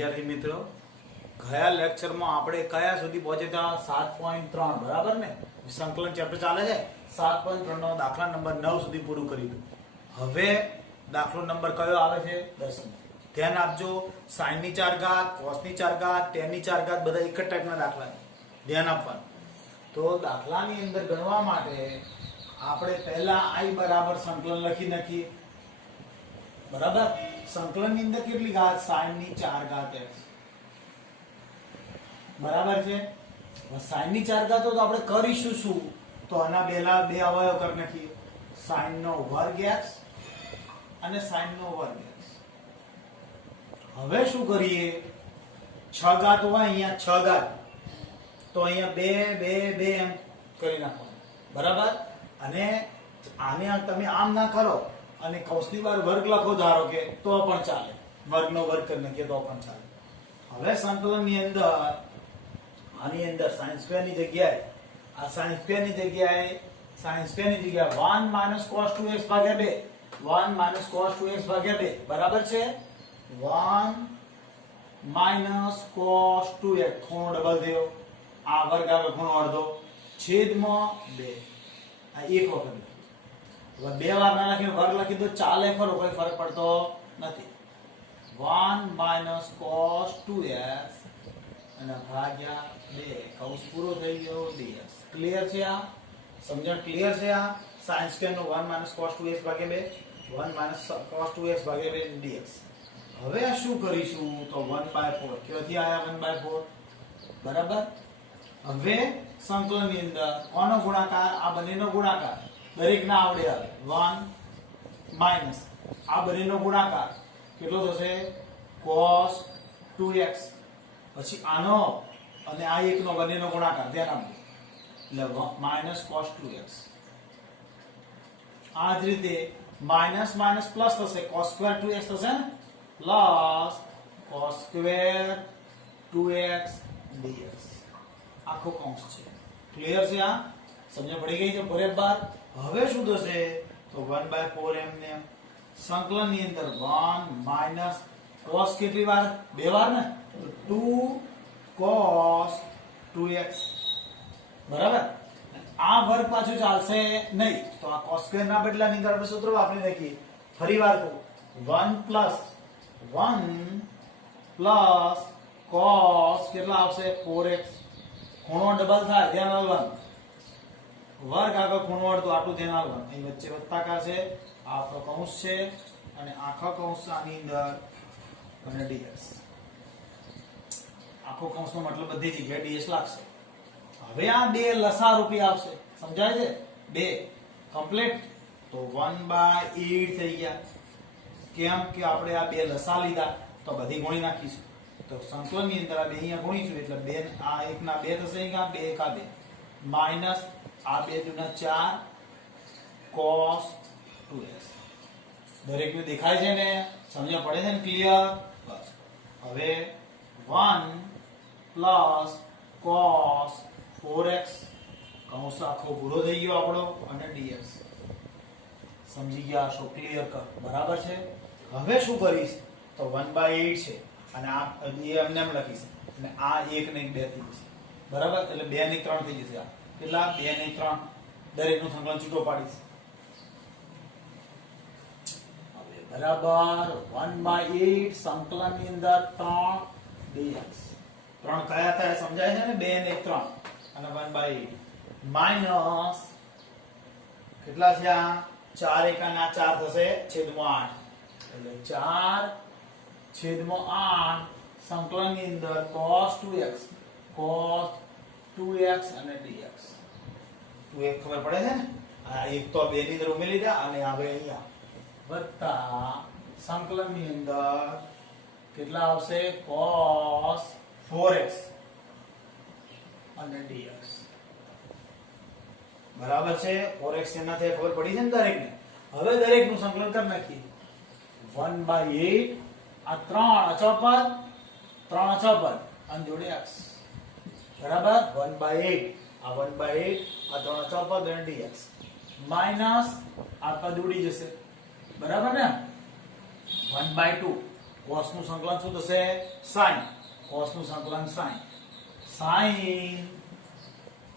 વિદ્યાર્થી મિત્રો, ગયા લેક્ચરમાં આપણે કયા સુધી પહોંચ્યા હતા? 7.3 બરાબર ને? સંકલન ચેપ્ટર ચાલે છે. 7.3 નો દાખલા નંબર 9 સુધી પૂરું કર્યું. હવે દાખલો નંબર કયો આવે છે? 10. ધ્યાન આપજો. sin ની 4 ઘાત, cos ની 4 ઘાત, tan ની 4 ઘાત બધા એક જ ટાઈપના દાખલા છે. ધ્યાન આપવાનું. તો દાખલાની અંદર ગણવા માટે આપણે પહેલા i બરાબર સંકલન લખી નાખીએ. બરાબર? સંકલન ની અંદર કેટલી ઘાત? sin ની 4 ઘાત x. બરાબર છે? sin ની 4 ઘાત તો આપણે કરીશું શું? તો આના પહેલા બે અવયવ કરી નાખીએ. sin નો વર્ગ x અને sin નો વર્ગ x. હવે શું કરીએ? 6 ઘાત હોય અહીંયા 6 ઘાત, તો અહીંયા 2 2 2 એમ કરી નાખવાનું. બરાબર? અને આને તમે આમ ના કરો અને કૌંસની બહાર વર્ગ લખો ધારો કે, તો પણ ચાલે. વર્ગનો વર્ગ કરી નાખીએ તો પણ ચાલે. હવે સંકલનની અંદર આની અંદર sin સ્ક્વેર ની જગ્યાએ આ sin સ્ક્વેર ની જગ્યાએ 1 - cos 2x ભાગ્યા 2 1 - cos 2x ભાગ્યા 2 બરાબર છે. 1 - cos 2x ખૂણો ડબલ થયો, આ વર્ગ આવે ખૂણો અડધો, છેદમાં 2. આ એક વખત. હવે બે વાર ના લખીને વર્ગ લખી દો ચાલે ખરો, કોઈ ફરક પડતો નથી. 1 - cos 2x અને ભાગ્યા 2 કૌંસ પૂરો થઈ ગયો dx. ક્લિયર છે? આ સમજણ ક્લિયર છે? આ sin સ્ક્વેર નો 1 - cos 2x ભાગ્યા 2 1 - cos 2x ભાગ્યા 2 dx. હવે આ શું કરીશું? તો 1/4. ક્યાંથી આયા 1/4? બરાબર? હવે સંકલન ની અંદર કોનો ગુણાકાર? આ બંનેનો ગુણાકાર દરેક ના આવડે આવે. 1 માઈનસ આ બંનેનો ગુણાકાર કેટલો થશે? cos 2x. પછી આનો અને આ એકનો બંનેનો ગુણાકાર ધ્યાન આપજો, એટલે -cos 2x. આ જ રીતે માઈનસ માઈનસ પ્લસ થશે, cos સ્ક્વેર 2x થશે ને, plus cos square 2x dx. આખો કૌંસ છે. ક્લિયર છે? આ સમજ પડી ગઈ છે બરાબર? હવે શું થશે? તો 1/4 એમને સંકલન ની અંદર 1 - cos કેટલી વાર? બે વાર ને, તો 2 cos 2x. બરાબર? આ વર્ગ પાછું ચાલશે નહીં, તો આ cos સ્ક્વેર ના બદલાની અંદર આપણે સૂત્ર વાપરી નાખીએ. ફરીવાર કહું, 1 + cos કેટલા આવશે? 4x. ખૂણો ડબલ થાય, ધ્યાન આપવાનું. વર્ગ આગળ ખૂણો અડધો, આટલું ધ્યાન આપવાનું. અહીં વચ્ચે વત્તાકાર છે, આ આપણો કૌંસ છે અને આખા કૌંસ આની અંદર અને dx. આખો કૌંસનો મતલબ બધી જગ્યાએ dx લાગશે. હવે આ બે લસા રૂપી આવશે. સમજાય છે? બે કમ્પ્લીટ. તો 1/8 થઈ ગયા. કેમ કે આપણે આ બે લસા લીધા તો બધી ગુણી નાખીશું. તો સંકલન ની અંદર આ બે અહીંયા ગુણીશું એટલે 2 આ 1 ના 2 થશે, અહીંયા 2 1 2 માઈનસ આ 2 દુના 4 cos 2x. દરેકને દેખાય છે ને? સમજણ પડે છે ને? ક્લિયર? બસ. હવે 1 + cos 4x કૌંસ આખો પૂરો થઈ ગયો આપણો અને dx. સમજી ગયા છો? ક્લિયર કર. બરાબર છે? હવે શું કરીશ? તો 1/8 છે અને આ એમને એમ લખીશ અને આ 1 ને 2 થઈ જશે. બરાબર? એટલે 2 ને 3 થઈ જશે. આ કેટલા? 2 ને 3. દરેકનું સંકલન છૂટો પાડીશ. હવે બરાબર 1/8 સંકલન ની અંદર 3 dx. 3 કયા થાય સમજાય છે ને? 2 ને 3 અને 1/8 માઈનસ કેટલા છે? આ 4 એકા 4 થશે, છેદમાં 8 એટલે 4/8 સંકલન ની અંદર cos 2x અને dx. 2x ખબર પડે છે ને? આ એક તો 2 ની અંદર ઉમેરી લીધા અને હવે અહીંયા વત્તા સંકલન ની અંદર કેટલા આવશે? cos 4x અને dx. બરાબર છે? 4x એના થાય ખબર પડી છે ને દરેકને? હવે દરેકનું સંકલન કરી નાખીએ. 1/8 આ 3 અચળ પદ અને જોડે x. બરાબર? 1/8 આ 1/8 આ 3 અચળ પદ અને dx માઈનસ આ પદ ઉડી જશે. બરાબર ને? 1/2 cos નું સંકલન શું થશે sin cos નું સંકલન sin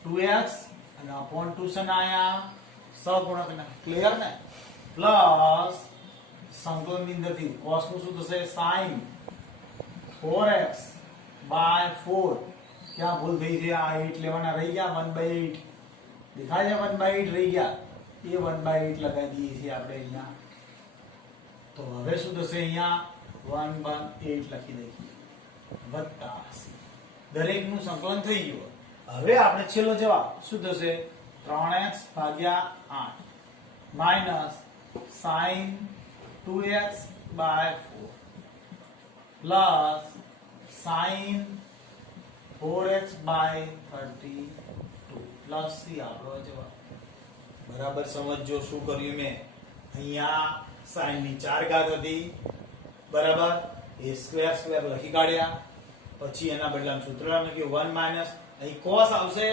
2x અને upon 2 છે ને આયા સહગુણક ને ક્લિયર ને પ્લસ સંકલન ની અંદરથી cos નું શું થશે sin 4x by 4 ક્યાં ભૂલ થઈ છે આ 8 લેવાના રહી ગયા 1/8 દેખાય છે 1/8 રહી ગયા એ 1/8 લગાવી દઈએ છીએ આપણે અહીંયા તો હવે શું થશે અહીંયા 1/8 લખી દઈએ વત્તા દરેક નું સંકલન થઈ ગયું હવે આપણે છેલ્લો જવાબ શું થશે 3x ભાગ્યા 8 minus sin 2x by 4 plus sin 4x by 32 plus c આપણો જવાબ બરાબર સમજો શું કર્યું મેં અહીંયા sin ની 4 ઘાત હતી બરાબર એ સ્ક્વેર સ્ક્વેર લખી કાઢ્યા પછી એના બદલામાં સૂત્ર લખ્યું 1 માઈનસ અહીં cos આવશે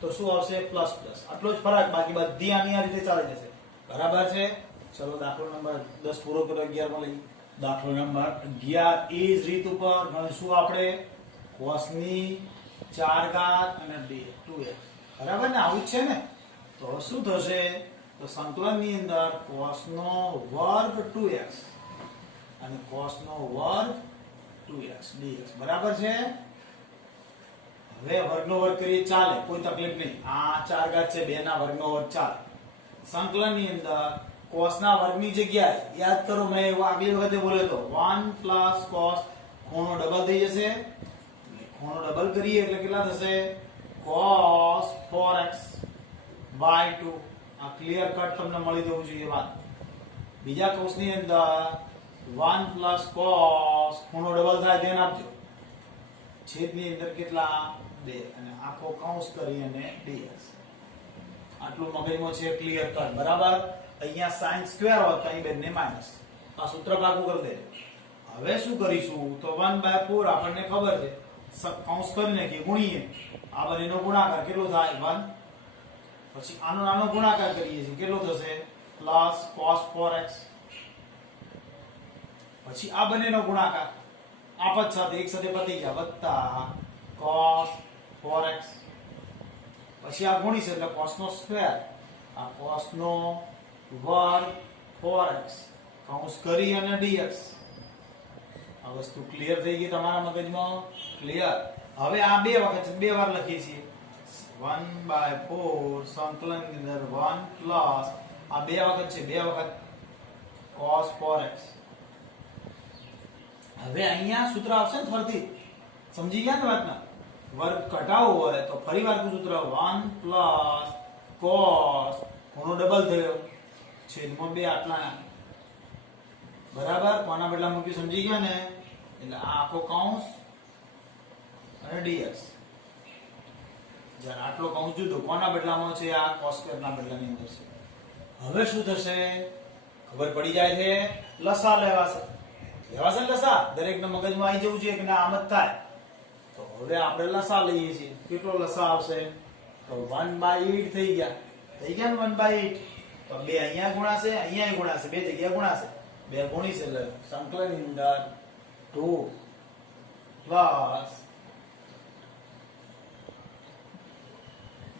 તો શું આવશે પ્લસ પ્લસ આટલો જ ફરક બાકી બધી આની આ રીતે ચાલી જશે બરાબર છે ચલો દાખલો નંબર 10 પૂરો કરો 11 માં લઈ દાખલો નંબર 11 એ જ રીત ઉપર ગણશું આપણે cos ની 4 ઘાત અને 2x બરાબર ને આવું જ છે ને તો શું થશે તો સંકલન ની અંદર cos નો વર્ગ 2x અને cos નો વર્ગ 2x dx બરાબર છે હવે વર્ગનો વર્ગ કરીએ ચાલે કોઈ તકલીફ નહીં આ 4 ઘાત છે 2 ના વર્ગનો વર્ગ ચાલે સંકલન ની અંદર cos ના વર્ગની જગ્યાએ યાદ કરો મેં આગલી વખતે બોલ્યો તો 1 plus cos ખૂણો ડબલ થઈ જશે ખૂણો ડબલ કરીએ એટલે કેટલા થશે cos 4x by 2 આ ક્લિયર કટ તમને મળી જવું જોઈએ વાત બીજા કૌંસની અંદર 1 plus cos ખૂણો ડબલ થાય ધ્યાન આપજો છેદની અંદર કેટલા 2 અને આખો કૌંસ કરી અને dx આટલું મગજમાં છે ક્લિયર કટ બરાબર અહીંયા sin સ્ક્વેર હોત તો અહીં બેને માઈનસ આ સૂત્ર ભાગું કરી દે હવે શું કરીશું તો 1/4 આપણને ખબર છે કૌંસ કરી નાખીએ ગુણીએ આ બંનેનો ગુણાકાર કેટલો થાય 1 પછી આનો નાનો ગુણાકાર કરીએ છીએ કેટલો થશે પ્લસ cos 4x પછી આ બંનેનો ગુણાકાર આપત સાથે એક સાથે પતી ગયા વત્તા cos 4x પછી આ ગુણીશ એટલે cos નો સ્ક્વેર આ cos નો વર્ગ 4x કૌંસ કરી અને dx આ વસ્તુ ક્લિયર થઈ ગઈ તમારા મગજમાં ક્લિયર હવે આ બે વખત બે વાર લખીએ છીએ 1/4 સંકલન ની અંદર 1 પ્લસ આ બે વખત છે બે વખત cos 4x હવે અહીંયા સૂત્ર આવશે ને ફરીથી સમજી ગયા ને વાતના વર્ગ ઘટાડવો હોય તો ફરી વાર સૂત્ર 1 પ્લસ cos ખૂણો ડબલ થયો છેદમાં 2 આટલા બરાબર કોના બદલા મૂકી સમજી ગયા ને એટલે આ આખો કૌંસ અને dx જ્યારે આટલો કૌંસ જુદો કોના બદલામાં છે આ cos સ્ક્વેર ના બદલાની અંદર છે હવે શું થશે ખબર પડી જાય છે લસા લેવાશે લસા દરેકના મગજમાં આવી જવું જોઈએ કે ના આમ જ થાય તો હવે આપણે લસા લઈએ છીએ કેટલો લસા આવશે તો 1/8 થઈ ગયા ને 1/8 તો 2 અહીંયા ગુણાશે અહીંયા ગુણાશે બે જગ્યા ગુણાશે 2 ગુણીશ એટલે સંકલન ની અંદર 2 પ્લસ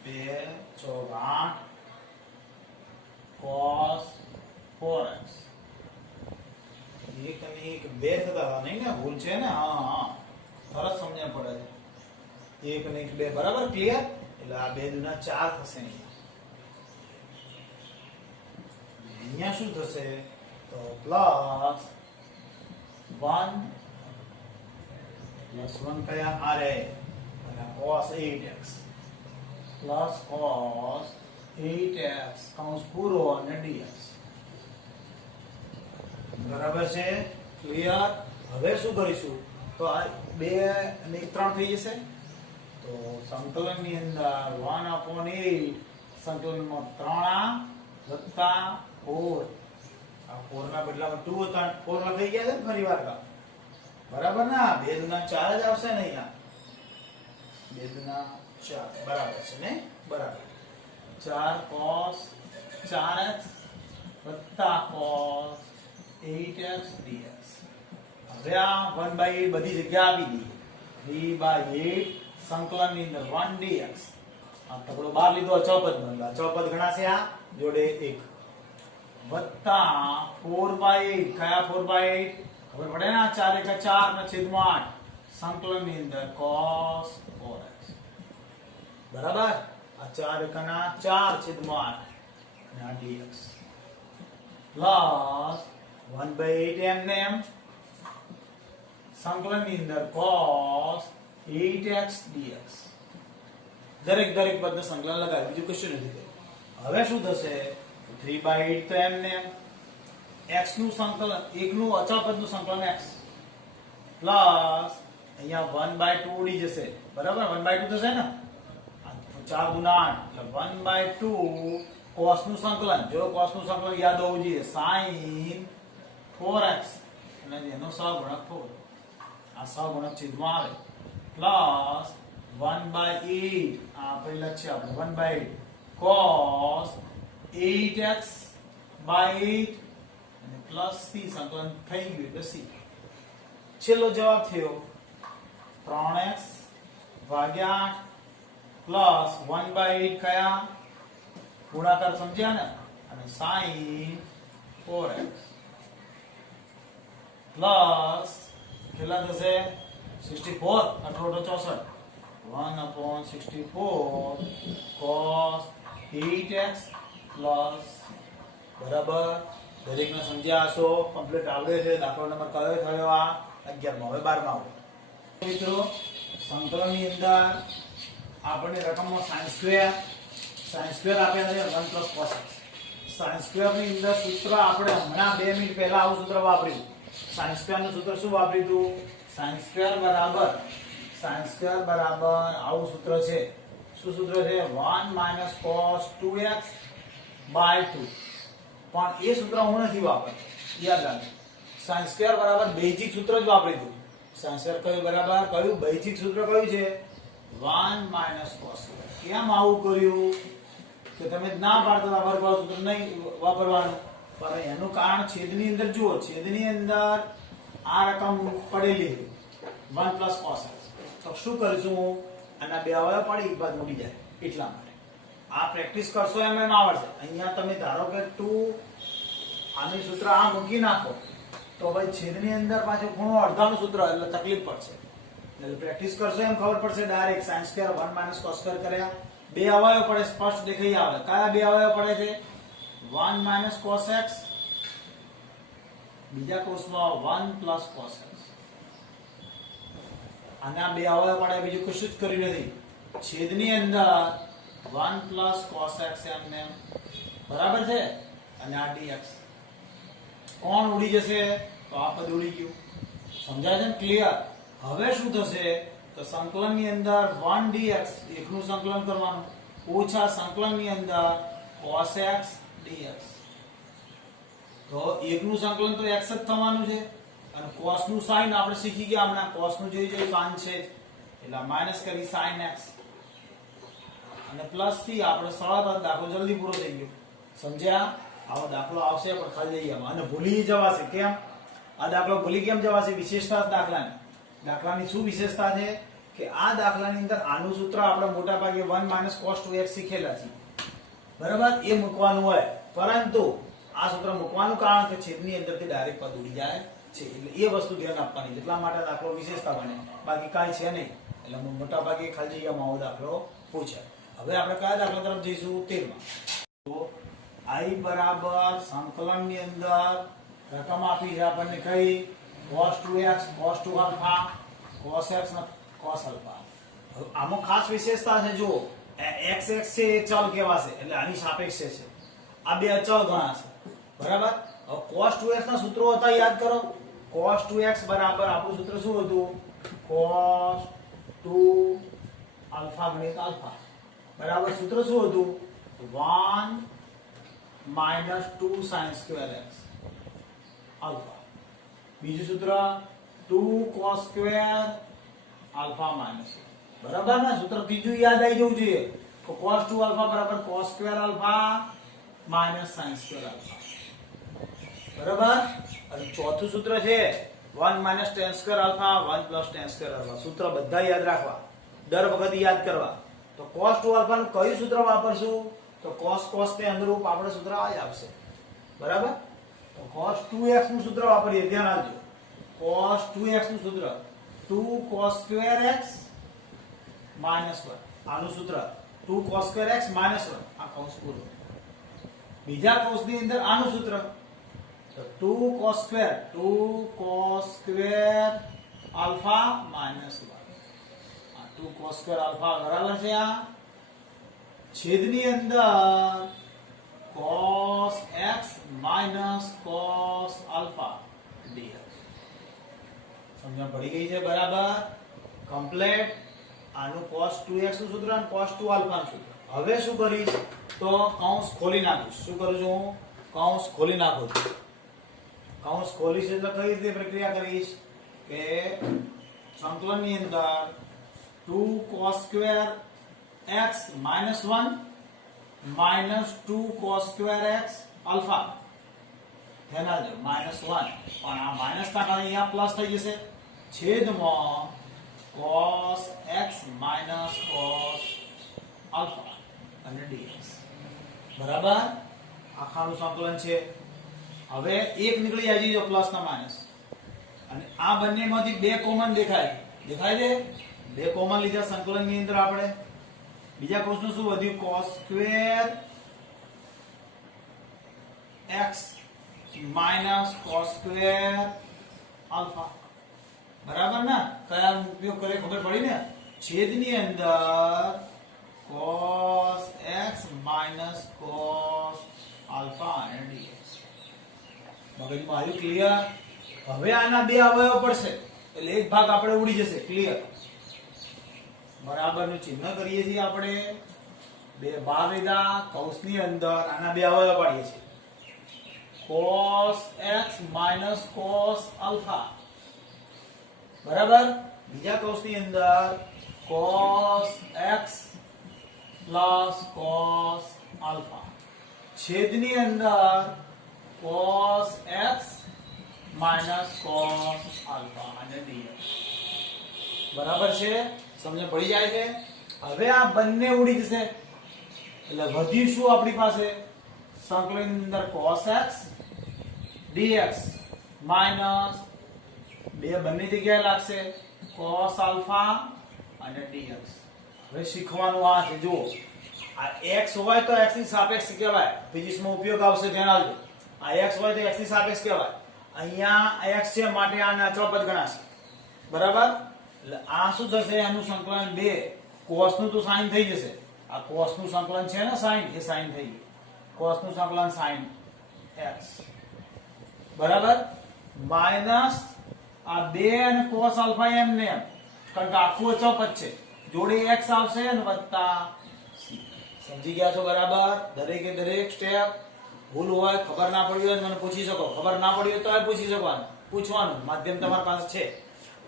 2 ચોક 8 cos 4x એક અને એક બે થતા નહીં ને ભૂલ છે ને હા તરત સમજણ પડે છે એક અને એક બે બરાબર ક્લિયર એટલે આ 2 દુના 4 થશે અહીંયા શું થશે તો પ્લસ 1 કયા આરે અને cos 8x plus cos 8x કૌંસ પૂરો અને dx બરાબર છે ક્લિયર હવે શું કરીશું તો આ 2 અને 3 થઈ જશે તો સંકલન ની અંદર 1/8 સંકલનમાં 3 વત્તા 4 આ 4 ના બદલામાં 2 હતા 4 લખાઈ ગયા છે ફરી વાર બરાબર ના 2 દુના 4 જ આવશે ને અહીંયા 2 દુના 4 બરાબર છે ને બરાબર 4 cos 4x વત્તા cos 8x dx હવે આ 1/8 બધી જગ્યા આપી દઈએ 3/8 સંકલન ની અંદર 1 dx આ તગડો બહાર લીધો અચળપદ નો અચળપદ ગણાશે આ જોડે 1 વત્તા 4/8 કયા 4/8 ખબર પડે ને 4 × 4 ના છેદમાં 8 સંકલન ની અંદર cos 4x બરાબર આ 4 × 4 છેદમાં 8 અને આ dx પ્લસ 1/8 એમને એમ સંકલન ની અંદર cos 8x dx દરેક પદને સંકલન લગાવી બીજું કશું નથી. હવે શું થશે 3/8 તો એમને x નું સંકલન 1 નું અચળ પદનું સંકલન x પ્લસ અહીંયા 1/2 ઉડી જશે બરાબર 1/2 થશે ને 4 × 8 એટલે 1/2 cos નું સંકલન જો cos નું સંકલન યાદ હોવું જોઈએ sin 4x અને એનો સહગુણક 4 આ સહગુણક છેદમાં આવે પ્લસ 1/8 આ પહેલા છે આપણે 1/8 cos 8x/8 અને પ્લસ c સંકલન થઈ ગયું એટલે c છેલ્લો જવાબ થયો 3x ભાગ્યા 8 પ્લસ 1/8 કયા ગુણાકાર સમજ્યા ને અને sin 4x પ્લસ કેટલા થશે 64 18 1/64 cos 8x પ્લસ બરાબર દરેકને સમજ્યા હશો કમ્પ્લીટ આવડે છે દાખલો નંબર કયો થયો આ 11 માં હવે 12 માં મિત્રો સંકલનની અંદર આપણે રકમમાં sin સ્ક્વેર આપ્યા છે 1 cos x sin સ્ક્વેર ની અંદર સૂત્ર આપણે હમણાં 2 મિનિટ પહેલા આવું સૂત્ર વાપર્યું sin સ્ક્વેર નું સૂત્ર શું વાપર્યું હતું sin સ્ક્વેર બરાબર આવું સૂત્ર છે શું સૂત્ર છે 1 - cos 2x/2 પણ એ સૂત્ર હું નથી વાપરતો યાદ રાખજો sin સ્ક્વેર બરાબર બેઝિક સૂત્ર જ વાપરી દઉં sin સ્ક્વેર કયું બરાબર કયું બેઝિક સૂત્ર કયું છે 1 - cos કેમ આવું કર્યું કે તમે ના પાડતા વર્ગવાળું સૂત્ર નહીં વાપરવાનું પણ એનું કારણ છેદની અંદર જુઓ છેદની અંદર આ રકમ પડેલી 1 + cos x તો શું કરીશું આના બે અવયવ પડી બાદ ઉડી જાય એટલા માટે આ પ્રેક્ટિસ કરશો એમ આવડશે અહીંયા તમે ધારો કે 2 આનું સૂત્ર આ મૂકી નાખો તો ભાઈ છેદની અંદર પાછું ખૂણો અડધાનું સૂત્ર એટલે તકલીફ પડશે એટલે પ્રેક્ટિસ કરશો એમ ખબર પડશે direct sin square 1 - cos square કર્યા બે અવયવ પડે સ્પષ્ટ દેખાઈ આવે કયા બે અવયવ પડે છે 1 - cos x બીજા કોષમાં 1 + cos x આના બે અવયવ પડે બીજું કશું જ કર્યું નથી છેદની અંદર 1 + cos x એમને બરાબર છે અને આ dx કોણ ઉડી જશે તો આ પદ ઉડી ગયું સમજાય છે ને ક્લિયર હવે શું થશે તો સંકલનની અંદર 1 dx એકનું સંકલન કરવાનું ઓછા સંકલનની અંદર cos x dx તો એકનું સંકલન તો x જ થવાનું છે અને cos નું sin આપણે શીખી ગયા હમણાં cos નું જે sin છે એટલે માઈનસ કરી sin x અને પ્લસ થી આપણે સરળ દાખલો જલ્દી પૂરો થઈ ગયો સમજ્યા આવો દાખલો આવશે પણ ખાલી જઈએ અને ભૂલી જવાશે કેમ આ દાખલો ભૂલી કેમ જવાશે વિશેષતા દાખલાની શું વિશેષતા છે કે આ દાખલાની અંદર આનું સૂત્ર આપણે મોટા ભાગે 1 - cos 2x શીખેલા છે બરાબર એ મૂકવાનું હોય પરંતુ આ સૂત્ર મૂકવાનું કારણ કે છેદની અંદરથી ડાયરેક્ટ પદ ઉડી જાય છે એટલે એ વસ્તુ ધ્યાન આપવાની એટલા માટે દાખલો વિશેષતા બને બાકી કાંઈ છે નહીં એટલે મોટા ભાગે ખાલી જગ્યામાં આવો દાખલો પૂછાય હવે આપણે કયા દાખલા તરફ જઈશું 13 માં તો i બરાબર સંકલનની અંદર રકમ આપી છે આપણને કઈ cos 2x cos 2 alpha cos x ને cos alpha હવે આમાં ખાસ વિશેષતા છે જો x છે એ ચલ કહેવાશે એટલે આની સાપેક્ષે છે આ બે અચળ ગણાશે બરાબર હવે cos 2x ના સૂત્રો હતા યાદ કરો cos 2x બરાબર આપણું સૂત્ર શું હતું cos 2 alpha ગુણ્યા alpha બરાબર સૂત્ર શું હતું 1 - 2 sin square x alpha બીજું સૂત્ર 2 cos square alpha minus બરાબર ને સૂત્ર ત્રીજું યાદ આવી જવું જોઈએ તો cos 2 alpha બરાબર cos square alpha minus sin square alpha બરાબર અને ચોથું સૂત્ર છે 1 minus tan square alpha 1 plus tan square alpha સૂત્ર બધા યાદ રાખવા, દર વખતે યાદ કરવા. તો cos 2 આલ્ફા નું કયું સૂત્ર વાપરશું? તો cos ને અનુરૂપ આપણે સૂત્ર આ જ આવશે. બરાબર? તો cos 2x નું સૂત્ર વાપરીએ, ધ્યાન આપજો. cos 2x નું સૂત્ર 2 cos સ્ક્વેર x માઈનસ 1. આનું સૂત્ર 2 cos સ્ક્વેર x માઈનસ 1. આ કૌંસ પૂરો. બીજા કૌંસની અંદર આનું સૂત્ર તો 2 cos સ્ક્વેર આલ્ફા માઈનસ 1. આ 2 cos સ્ક્વેર આલ્ફા બરાબર છે. આ છેદની અંદર cos x minus cos alpha dx. સમજણ પડી ગઈ છે? બરાબર, કમ્પ્લીટ. આનું cos 2x નું સૂત્ર અને cos 2 આલ્ફા નું સૂત્ર. હવે શું કરીશ? તો કૌંસ ખોલી નાખીશ. શું કરું છું? કૌંસ ખોલી નાખું છું. કૌંસ ખોલીશ એટલે કઈ રીતે પ્રક્રિયા કરીશ કે સંકલનની અંદર 2 cos square x minus 1 minus 2 cos square x alpha. ધ્યાન રાખજો, માઈનસ 1, પણ આ માઈનસ ના કારણે અહીંયા પ્લસ થઈ જશે. છેદમાં cos x minus cos alpha અને dx. બરાબર, આખાનું સંકલન છે. હવે એક નીકળી જાય જો પ્લસ ના માઈનસ, અને આ બંનેમાંથી બે કોમન દેખાય છે. બે કોમન લીધા સંકલનની અંદર આપણે. બીજા કૌંસનું શું વધ્યું? cos square x minus cos square alpha. બરાબર ને? કયા ઉપયોગ કરે ખબર પડી ને? છેદની અંદર cos x minus cos alpha અને dx. મગજમાં આવ્યું? ક્લિયર? હવે આના બે અવયવ પડશે એટલે એક ભાગ આપણે ઉડી જશે. ક્લિયર? બરાબર નું ચિહ્ન કરીએ છીએ આપણે. બે ભાગ લીધા, કૌંસની અંદર આના બે અવયવ પાડીએ છીએ. cos x minus cos alpha. બરાબર, બીજા કૌંસની અંદર cos x plus cos alpha. છેદની અંદર cos x minus cos alpha અને dx. બરાબર છે? સમજ પડી જાય છે? હવે આ બંને ઉડી જશે એટલે વધ્યું શું આપણી પાસે? સંકલન અંદર cos x dx માઈનસ બે બંને જગ્યાએ લાગશે cos આલ્ફા અને dx. હવે શીખવાનું આ છે. જુઓ, આ x હોય તો x ની સાપેક્ષ કહેવાય. ફિઝિક્સમાં ઉપયોગ આવશે, ધ્યાન આપજો. આ x હોય તો x ની સાપેક્ષ કહેવાય. અહીંયા x છે માટે આને અચળ પદ ગણાશે. બરાબર? એટલે આ શું થશે? એનું સંકલન 2 cos નું તો sin થઈ જશે. આ cos નું સંકલન છે ને sin, એ sin થઈ ગયું. cos નું સંકલન sin x. બરાબર, માઈનસ આ 2 અને cos આલ્ફા એમને એમ, કારણ કે આખું અચળ પદ છે. જોડે x આવશે અને વત્તા c. સમજી ગયા છો? બરાબર, દરેકે દરેક સ્ટેપ. ભૂલ હોય, ખબર ના પડી હોય મને પૂછી શકો. ખબર ના પડી હોય તો પૂછી શકવાનું, પૂછવાનું. માધ્યમ તમારી પાસે છે.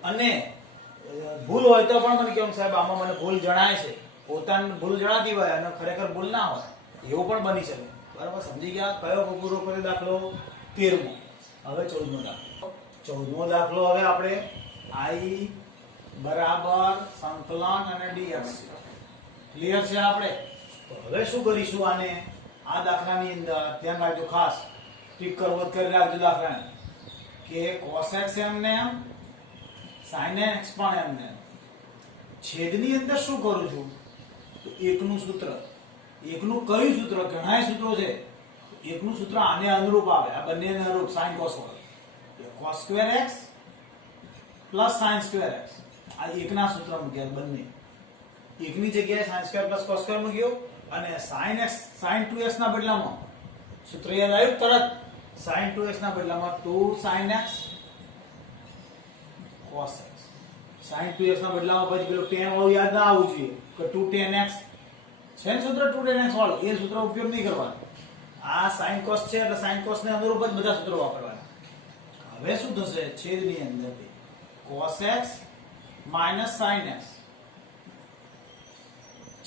અને ભૂલ હોય તો પણ મને કેમ સાહેબ આમાં મને ભૂલ જણાય છે, પોતાની ભૂલ જણાતી હોય અને ખરેખર ભૂલ ના હોય, એવું પણ બની શકે. બરાબર, સમજી ગયા? કયો પૂરો કર્યો દાખલો? 13મો. હવે 14મો દાખલો. 14મો દાખલો હવે આપણે i બરાબર સંકલન અને dx. ક્લિયર છે આપણે? તો હવે શું કરીશું? આને આ દાખલાની અંદર ધ્યાન રાખજો, ખાસ ટીક કરવત કરી રાખજો દાખલાને, કે cos x એમને એમ, sin x પણ એમને એમ. છેદની અંદર શું કરું છું? તો એકનું સૂત્ર. એકનું કયું સૂત્ર? ઘણાય સૂત્રો છે. એકનું સૂત્ર આને અનુરૂપ આવે, આ બંનેને અનુરૂપ sin cos હોય. cos square x plus sin square x. આ એકના સૂત્ર મૂક્યા બંને. એકની જગ્યાએ sin square plus cos square મૂક્યો અને sin x sin 2x ના બદલામાં સૂત્ર યાદ આવ્યું તરત. sin 2x ના બદલામાં 2 sin x cos x. sin 2x ના બદલામાં પછી પેલું tan વાળું યાદ ના આવવું જોઈએ કે 2 tan x છે ને સૂત્ર, 2 tan x વાળું. એ સૂત્ર ઉપયોગ નહીં કરવાનો. આ sin cos છે એટલે sin cos ને અનુરૂપ જ બધા સૂત્રો વાપરવાના. હવે શું થશે? છેદની અંદર cos x minus sin x.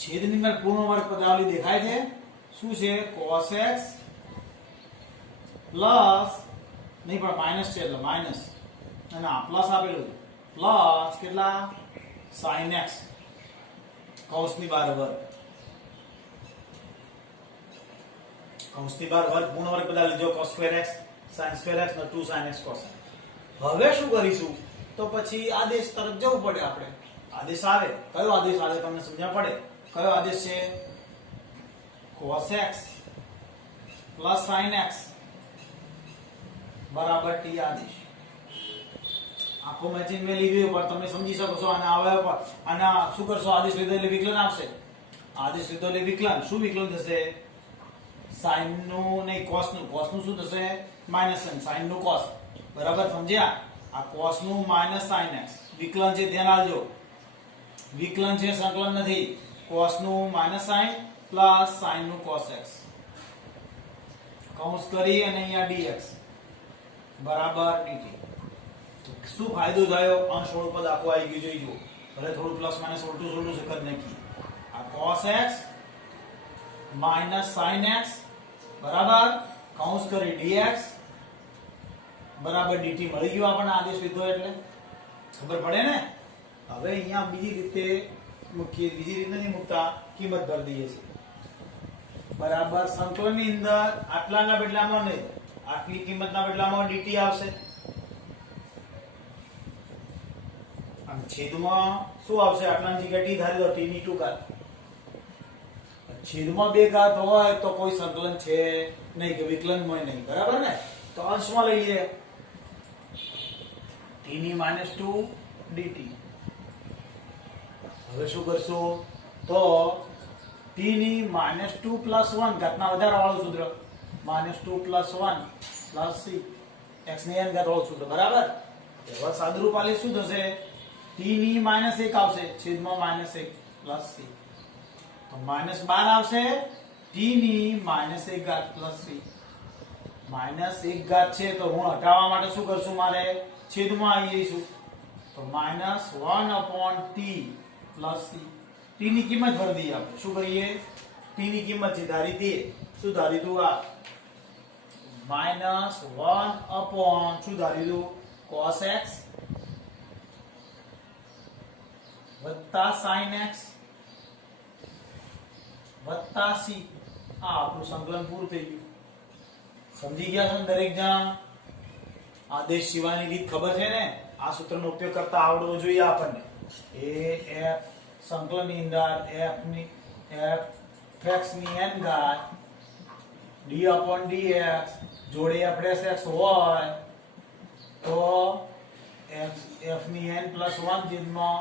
છેદની અંદર પૂર્ણ વર્ગ પદાવલી દેખાય છે. શું છે? cos x પ્લસ નહીં પણ માઈનસ છે એટલે માઈનસ અને આ પ્લસ આપેલું છે પ્લસ કેટલા sin x કૌંસની બહાર વર્ગ પૂર્ણ વર્ગ બધા લીધો cos square x sin square x ને 2 sin x cos x. હવે શું કરીશું તો પછી આદેશ તરફ જવું પડે આપણે આદેશ આવે કયો આદેશ આવે તમને સમજવા પડે કયો આદેશ છે cos x plus sin x બરાબર t આદેશ આખો મેચિંગ મે લીધું પર તમે સમજી શકો છો અને આવે પર આના શું કરશો આદેશ લીધો એટલે વિકલન આવશે આદેશ લીધો એટલે વિકલન શું વિકલન થશે sin નું નહીં cos નું શું થશે માઈનસ sin નું cos બરાબર સમજ્યા આ cos નું માઈનસ sin x વિકલન છે ધ્યાન આપજો વિકલન છે સંકલન નથી cos નું માઈનસ sin પ્લસ sin નું cos x કૌંસ કરી અને અહીંયા dx બરાબર dt શું ફાયદો થયો અંશ વાળું પદ આખું આવી ગયું જોઈ જુઓ ભલે થોડું પ્લસ માઈનસ ઉલટું સુલટું છે કરી નાખી આ cos x minus sin x બરાબર કૌંસ કરી dx બરાબર dt મળી ગયું આપણને આદેશ લીધો એટલે ખબર પડે ને હવે અહીંયા બીજી રીતે મૂકીએ બીજી રીતે નહીં મૂકતા કિંમત ભરી દઈએ છીએ બરાબર સંકલનની અંદર આટલાના બદલામાં નહીં આટલી કિંમતના બદલામાં dt આવશે અને છેદમાં શું આવશે આટલાની જગ્યાએ t ધારી દો t ની 2 ઘાત છેદમાં 2 ઘાત હોય તો કોઈ સંકલન છે નહીં કે વિકલનમાં નહીં બરાબર ને તો અંશમાં લઈ લઈએ t ની -2 dt હવે શું કરશું તો t ની -2 + 1 ઘાતના વધારા વાળું સૂત્ર -2 + 1 + c x ની n ઘાત વાળું સૂત્ર બરાબર હવે સાદુરૂપ આલે શું થશે t ની -1 આવશે છેદમાં -1 + c તો -12 આવશે t ની -1 ઘાત + c -1 ઘાત છે તો હું હટાવવા માટે શું કરશું મારે છેદમાં આવી જઈશું તો -1/t + c t ની કિંમત ભરી દઈએ આપણે શું કરીએ t ની કિંમત છે ધારી દઈએ શું ધારી દઉં આ -1/ શું ધારી દઉં cos x વત્તા sin x વત્તા c આ આપણું સંકલન પૂરું થઈ ગયું સમજી ગયા છો દરેક જણ આદેશ સિવાયની રીત ખબર છે ને આ સૂત્રનો ઉપયોગ કરતા આવડવો જોઈએ આપણને એ f સંકલનની અંદર f(x) ની n ઘાત d/dx જોડે f'(x) હોય તો f ની n + 1 છેદમાં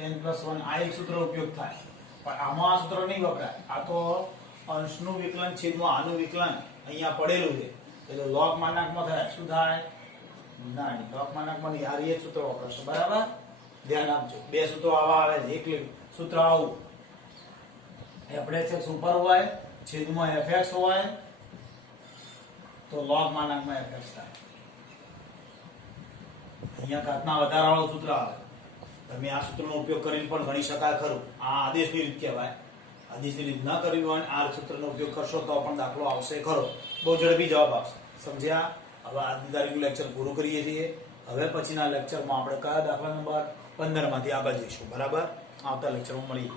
n + 1 આ એક સૂત્ર ઉપયોગ થાય પણ આમાં આ સૂત્ર નહીં વપરાય આ તો અંશનું વિકલન છેદમાં આનું વિકલન અહીંયા પડેલું છે એટલે log માનાંકમાં થાય શું થાય ના log માનાંકમાં નહીં આ એક સૂત્ર વપરાશે બરાબર ધ્યાન આપજો બે સૂત્રો આવા આવે છે એક સૂત્ર આવું f(x) ઉપર હોય છેદમાં fx હોય તો log માનાંકમાં fx થાય અહીંયા ઘાતના વધારા વાળું સૂત્ર આવે તમે આ સૂત્રનો ઉપયોગ કરીને પણ ગણી શકાય ખરું આ આદેશની રીત કહેવાય આદેશની રીત ન કરવી હોય આ સૂત્રનો ઉપયોગ કરશો તો પણ દાખલો આવશે ખરો બહુ ઝડપી જવાબ આવશે સમજ્યા હવે આજની તારીખનું લેક્ચર પૂરું કરીએ છીએ હવે પછીના લેક્ચરમાં આપણે કયા દાખલા નંબર 15 માંથી આગળ જઈશું બરાબર આવતા લેક્ચરમાં મળીએ